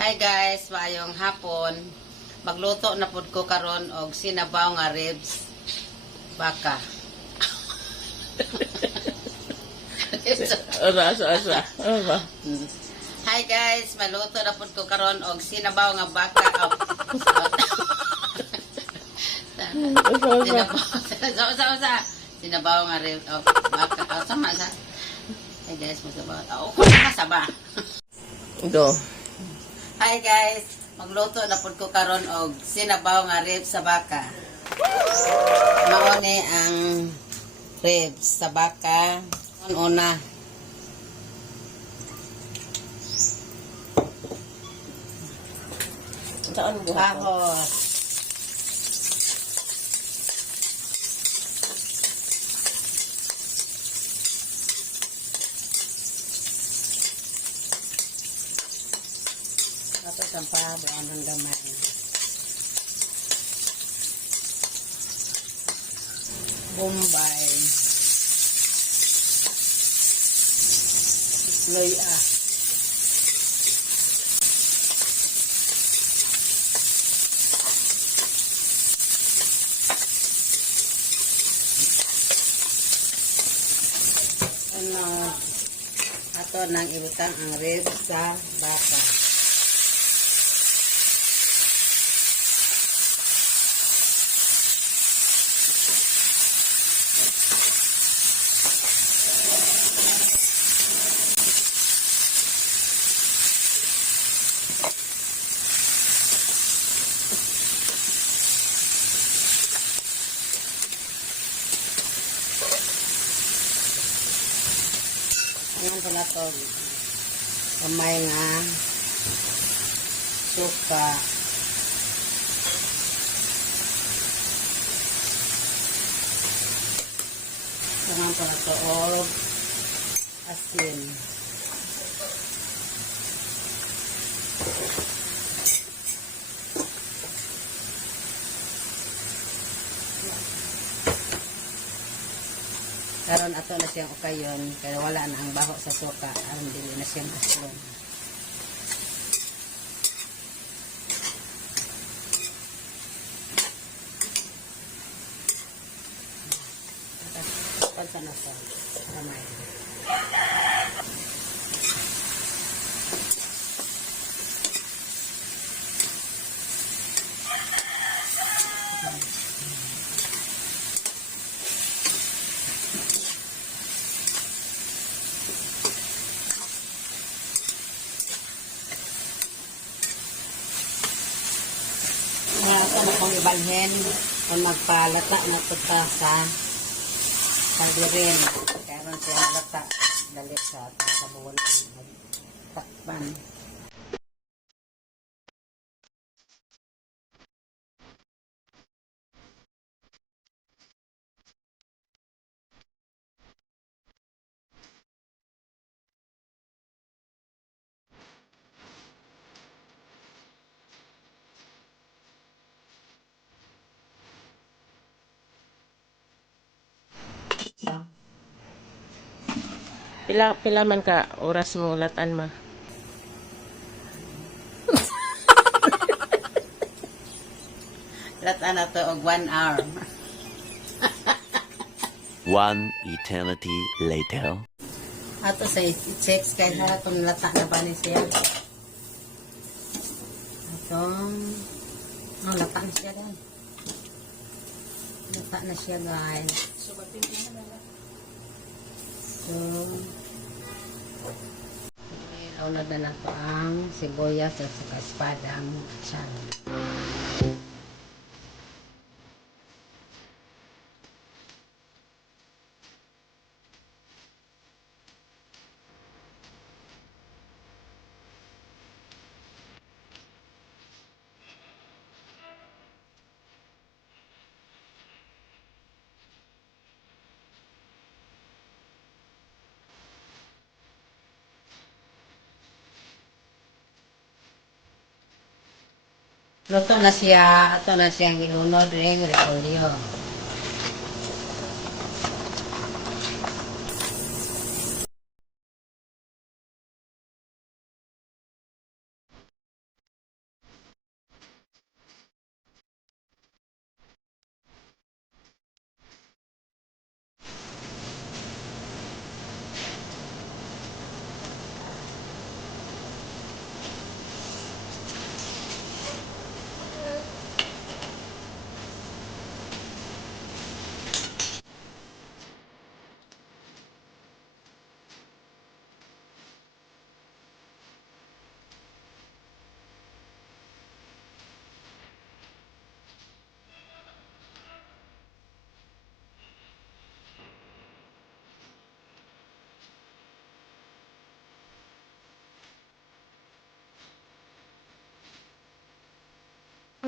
Hi guys, maayong hapon. Magluto na pud ko karon og sinabaw nga ribs baka. Asa. Hi guys, maluto na pud ko karon og sinabaw nga baka. Sinabaw nga ribs og baka. Sama sa. Hi guys, masabaw. Masaba. Go. Hi guys, magluto na pud ko karon og sinabaw nga ribs sa baka. Mao ni ang ribs sa baka. Una. Saan buhat? Bahos. Tapos ang pahabuan ng gamay. Bombay. Loya. Ato nang ibutang ang ribs sa baka. Ngayon pala ito, kamay nga, suka, ngayon pala ito, asin. Karon ato na siyang ukayon kaya wala na ang baho sa suka aron dili na siyang aslon. Pansa na sa kamay. Ito na kong ibalhin kung magpalata na ito sa pandirin. Karon siya lata dali sa sabuan takpan. Pila man ka oras mo latan ma. Lata na ito og 1 hour. 1 eternity later. Ato sa i-checks kay ha kung lata na ba ni siya. Lata na siya guys. Lata na siya guys. So, aunad na nato ang sibuyas at saka espadang siya. Luto na siya, ato na siyang iunod ring repolyo.